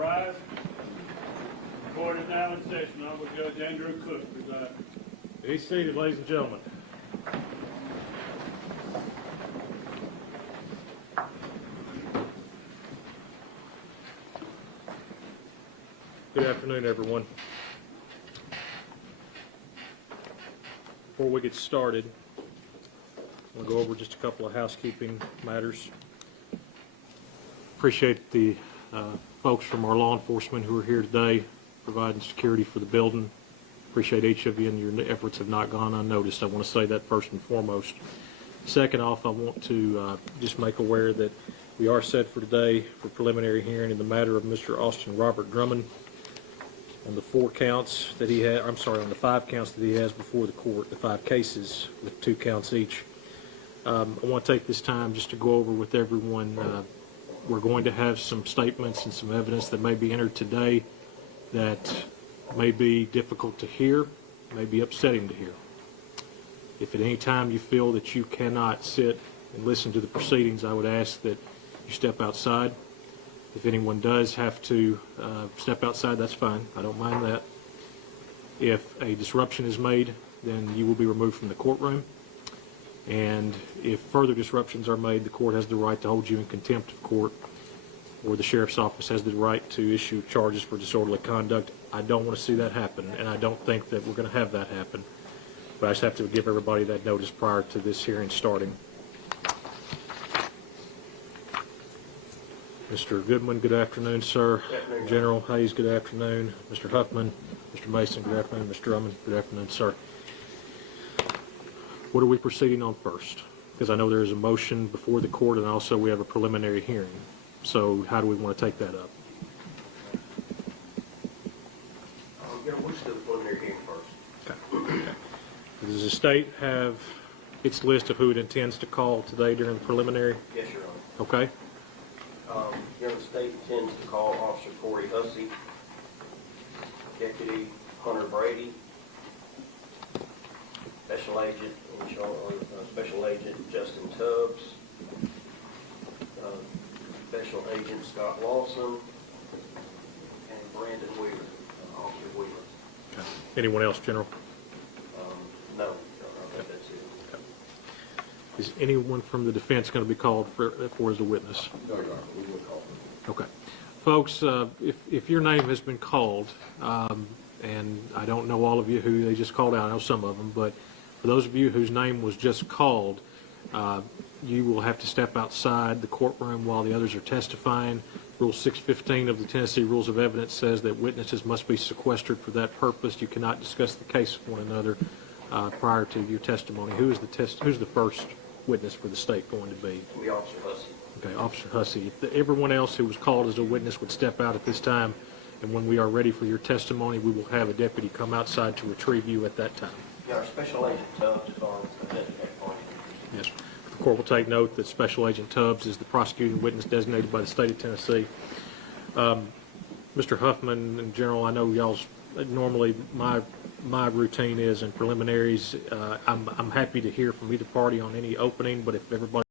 All rise. The court is now in session. Honorable Judge Andrew Cook presiding. Be seated, ladies and gentlemen. Good afternoon, everyone. Before we get started, we'll go over just a couple of housekeeping matters. Appreciate the folks from our law enforcement who are here today providing security for the building. Appreciate each of you, and your efforts have not gone unnoticed. I want to say that first and foremost. Second off, I want to just make aware that we are set for today for preliminary hearing in the matter of Mr. Austin Robert Drummond on the 4 counts that he had, on the 5 counts that he has before the court, the 5 cases with 2 counts each. I want to take this time just to go over with everyone. We're going to have some statements and some evidence that may be entered today that may be difficult to hear, may be upsetting to hear. If at any time you feel that you cannot sit and listen to the proceedings, I would ask that you step outside. If anyone does have to step outside, that's fine. I don't mind that. If a disruption is made, then you will be removed from the courtroom. And if further disruptions are made, the court has the right to hold you in contempt of court, or the sheriff's office has the right to issue charges for disorderly conduct. I don't want to see that happen, and I don't think that we're going to have that happen. But I just have to give everybody that notice prior to this hearing starting. Mr. Goodman, good afternoon, sir. Good afternoon. General Hayes, good afternoon. Mr. Huffman, Mr. Mason, good afternoon. Mr. Drummond, good afternoon, sir. What are we proceeding on first? Because I know there is a motion before the court, and also we have a preliminary hearing. So how do we want to take that up? We'll just do the preliminary hearing first. Okay. Does the state have its list of who it intends to call today during the preliminary? Yes, Your Honor. Okay. The state intends to call Officer Corey Hussey, Deputy Hunter Brady, Special Agent Special Agent Justin Tubbs, Special Agent Scott Lawson, and Brandon Wheeler, Officer Wheeler. Okay. Anyone else, General? No, I think that's it. Okay. Is anyone from the defense going to be called for as a witness? No, Your Honor, we will call them. Okay. Folks, if your name has been called, and I don't know all of you who they just called out, I know some of them, but for those of you whose name was just called, you will have to step outside the courtroom while the others are testifying. Rule 615 of the Tennessee Rules of Evidence says that witnesses must be sequestered for that purpose. You cannot discuss the case with one another prior to your testimony. Who's the first witness for the state going to be? It'll be Officer Hussey. Okay, Officer Hussey. If everyone else who was called as a witness would step out at this time, and when we are ready for your testimony, we will have a deputy come outside to retrieve you at that time. Yeah, our Special Agent Tubbs is on the point. Yes. The court will take note that Special Agent Tubbs is the prosecuting witness designated by the state of Tennessee. Mr. Huffman, in general, I know y'all's normally my routine is in preliminaries. I'm happy to hear from either party on any opening, but if everybody